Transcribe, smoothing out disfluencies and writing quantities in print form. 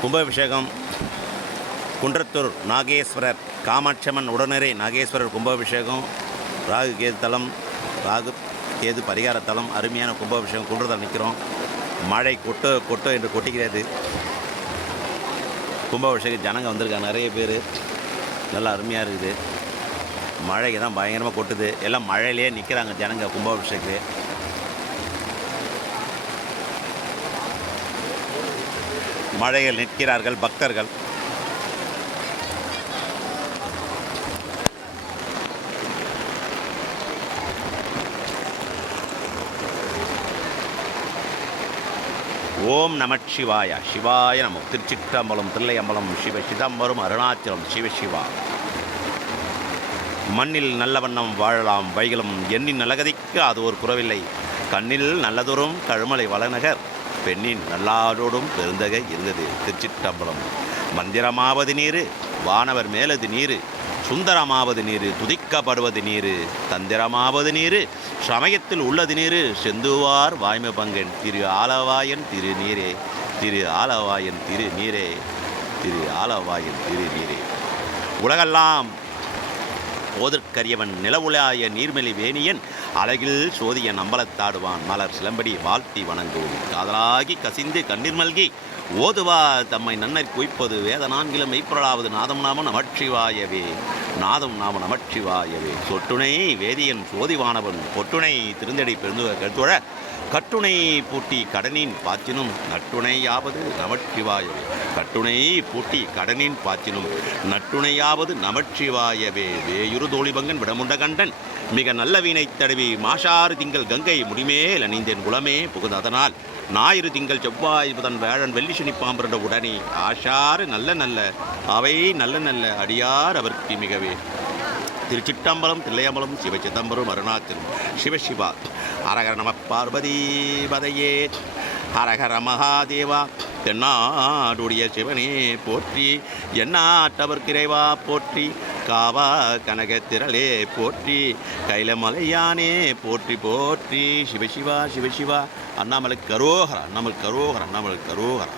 கும்பாபிஷேகம் குன்றத்தூர் நாகேஸ்வரர் காமாட்சியம்மன் உடனரை நாகேஸ்வரர் கும்பாபிஷேகம் ராகு கேது தலம், ராகு கேது பரிகார தலம். அருமையான கும்பாபிஷேகம். குன்றத்தில் நிற்கிறோம். மழை கொட்டோ கொட்டோ என்று கொட்டிக்கிறது. கும்பாபிஷேகம் ஜனங்க வந்திருக்காங்க நிறைய பேர். நல்லா அருமையாக இருக்குது. மழைக்கு தான் பயங்கரமாக கொட்டுது. எல்லாம் மழையிலே நிற்கிறாங்க ஜனங்க கும்பாபிஷேகத்துக்கு. மழையில் நிற்கிறார்கள் பக்தர்கள். ஓம் நமச்சிவாய. சிவாய நம. திருச்சிற்றம்பலம், தில்லையம்பலம், சிவ சிதம்பரம், அருணாச்சலம், சிவசிவா. மண்ணில் நல்ல வண்ணம் வாழலாம் வைகளும், எண்ணின் நல்லகதிக்கு அது ஒரு குறவில்லை. கண்ணில் நல்லதொரும் கழுமலை வளநகர், பெண்ணின் நல்லாரோடும் பெருந்தகை இருந்தது. திருச்சிற்றம்பலம். மந்திரமாவது நீரு, வானவர் மேலது நீரு, சுந்தரமாவது நீரு, துதிக்கப்படுவது நீரு, தந்திரமாவது நீரு, சமயத்தில் உள்ளது நீரு, செந்துவார் வாய்மை பங்கன் திரு ஆலவாயன் திரு நீரே, திரு ஆலவாயன் திரு நீரே, திரு ஆலவாயன் திரு நீரே. உலகெல்லாம் போதற்கரியவன் நிலவுலாய நீர்மெலி வேணியன், அழகில் சோதியன் அம்பலத்தாடுவான், மலர் சிலம்படி வாழ்த்தி வணங்குவோம். காதலாகி கசிந்து கண்ணீர் மல்கி ஓதுவா தம்மை நன்னர் குய்ப்பது வேத நான்கிலும் மெய்ப்பொருளாவது நாதம் நாம நமச்சிவாயவே, நாதம் நாம நமச்சிவாயவே. சொட்டுணை வேதியன் சோதிவானவன் பொட்டுணை திருந்தடி பெருந்துவ கருத்துவழ, கட்டுணை பூட்டி கடனின் பாச்சினும் நட்டுணையாவது நமச்சிவாயவே, கட்டுணை பூட்டி கடனின் பாச்சினும் நட்டுணையாவது நமச்சிவாயவே. வேயுறு தோழிபங்கன் விடமுண்ட கண்டன் மிக நல்ல வீணை தடவி, மாஷாறு திங்கள் கங்கை முடிமேல் அணிந்தேன் குலமே புகுந்த, அதனால் ஞாயிறு திங்கள் செவ்வாய் புதன் வேழன் வெள்ளி சனி பாம்புரண்ட உடனே, ஆஷாறு நல்ல நல்ல அவை நல்ல நல்ல அடியார் அவருக்கு மிகவே. திருச்சிற்றம்பலம், தில்லையம்பலம், சிவ சிதம்பரம், அருணாச்சலம், சிவசிவா. ஹரஹர நம பார்வதி பதையே, ஹரஹர மகாதேவா. தென்னாடுடைய சிவனே போற்றி, எண்ணாட்டவர்க்கிறைவா போற்றி, காவா கனகத்திரளே போற்றி, கைலமலையானே போற்றி போற்றி. சிவசிவா சிவசிவா. அண்ணாமலை கரோகரா, அண்ணாமலை கரோகரா, அண்ணாமலை கரோகரா.